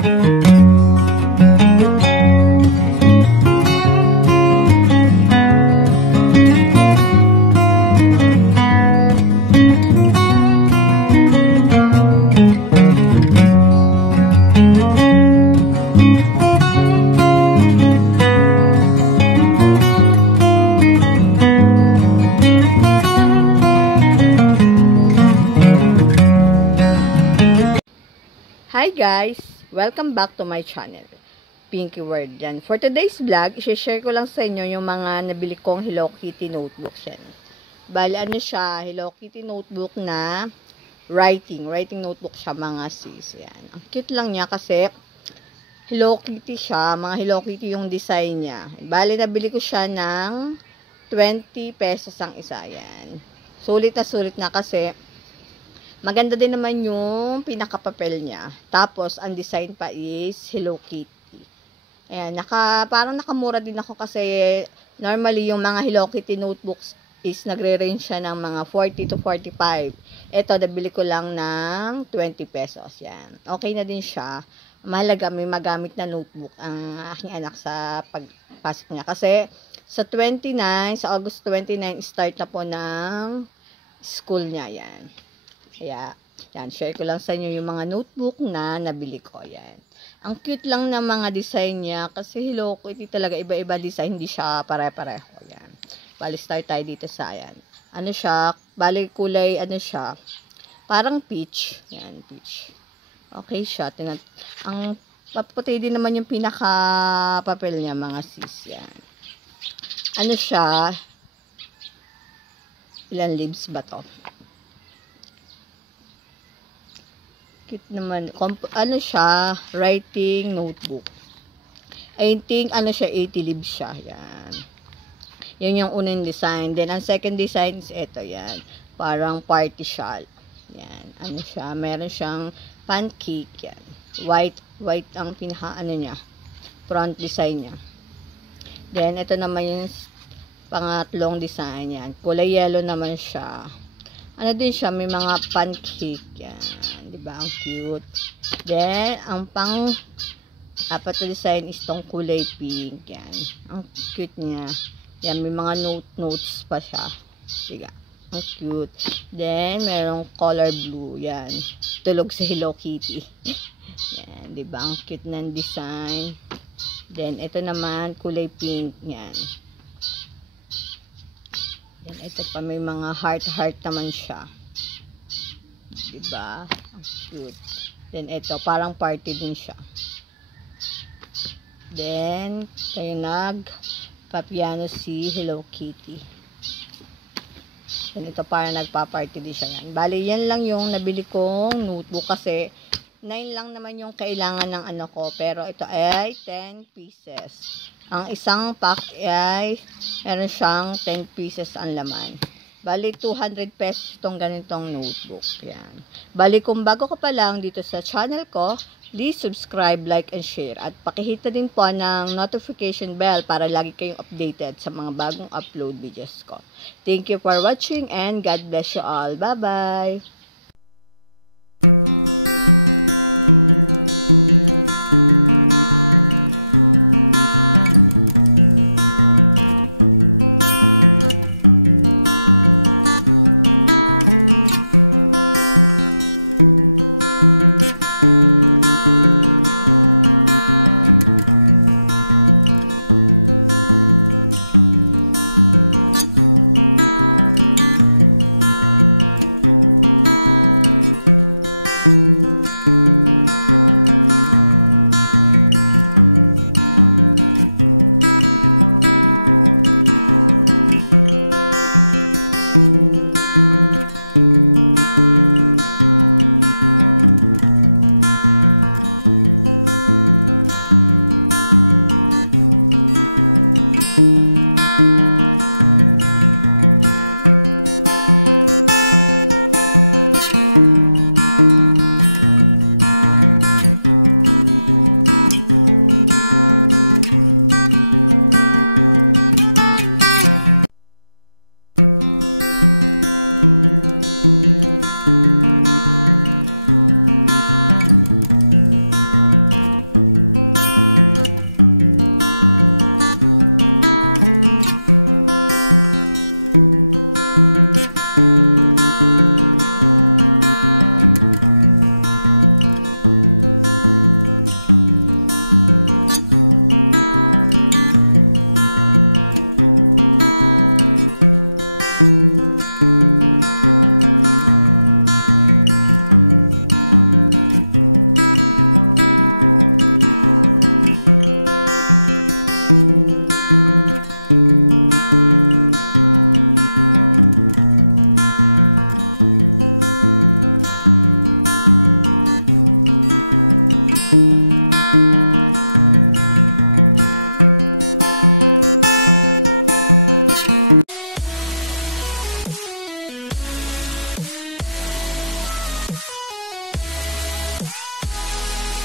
Hi guys! Welcome back to my channel, Pinky World yan. For today's vlog, i-share ko lang sa inyo yung mga nabili kong Hello Kitty notebook yan. Bali, ano siya, Hello Kitty notebook na writing notebook siya mga sis. Yan. Ang cute lang niya kasi Hello Kitty siya, mga Hello Kitty yung design niya. Bali, nabili ko siya ng 20 pesos ang isa yan. Sulit na kasi maganda din naman yung pinakapapel niya. Tapos, ang design pa is Hello Kitty. Ayan, parang nakamura din ako kasi normally yung mga Hello Kitty notebooks is nagre-range siya ng mga 40 to 45. Ito, nabili ko lang ng 20 pesos. Yan. Okay na din siya. Mahalaga may magamit na notebook ang aking anak sa pagpas niya. Kasi sa August 29, start na po ng school niya. Yan. Kaya, yan, share ko lang sa inyo yung mga notebook na nabili ko. Yan. Ang cute lang ng mga design niya kasi Hello Kitty talaga iba-iba design, hindi siya pare-pareho. Yan. Bali, start tayo dito sa yan. Ano siya, bali kulay, ano siya, parang peach. Yan, peach. Okay siya. Ang paputi din naman yung pinaka-papel niya, mga sis. Yan. Ano siya, ilan leaves ba to? Cute naman. Ano siya, writing notebook. I think, ano siya, 80 leaves siya. Yan. Yan yung unang design. Then, ang second design is ito, yan. Parang party shawl. Yan. Ano siya, meron siyang pancake, yan. White ang ano niya. Front design niya. Then, ito naman yung pangatlong design, yan. Kulay yellow naman siya. Ano din siya, may mga pancake, yan. Diba? Ang cute. Then, ang apat na design is tong kulay pink. Yan. Ang cute niya. Yan, may mga notes pa siya. Diba? Ang cute. Then, merong color blue. Yan. Tulog sa Hello Kitty. Yan. Diba? Ang cute ng design. Then, ito naman, kulay pink. Yan. Then, ito pa, may mga heart naman siya. Diba? Ang cute. Then, ito, parang party din siya. Then, tayo nagpa-piano si Hello Kitty. Then, ito, parang nagpa-party din siya yan. Bali, yan lang yung nabili kong notebook kasi 9 lang naman yung kailangan ng ano ko. Pero, ito ay 10 pieces. Ang isang pack ay meron siyang 10 pieces ang laman. Bali, 200 pesos itong ganitong notebook. Yan. Bali, kung bago ka pa lang dito sa channel ko, please subscribe, like, and share. At pakihit na din po ng notification bell para lagi kayong updated sa mga bagong upload videos ko. Thank you for watching and God bless you all. Bye-bye!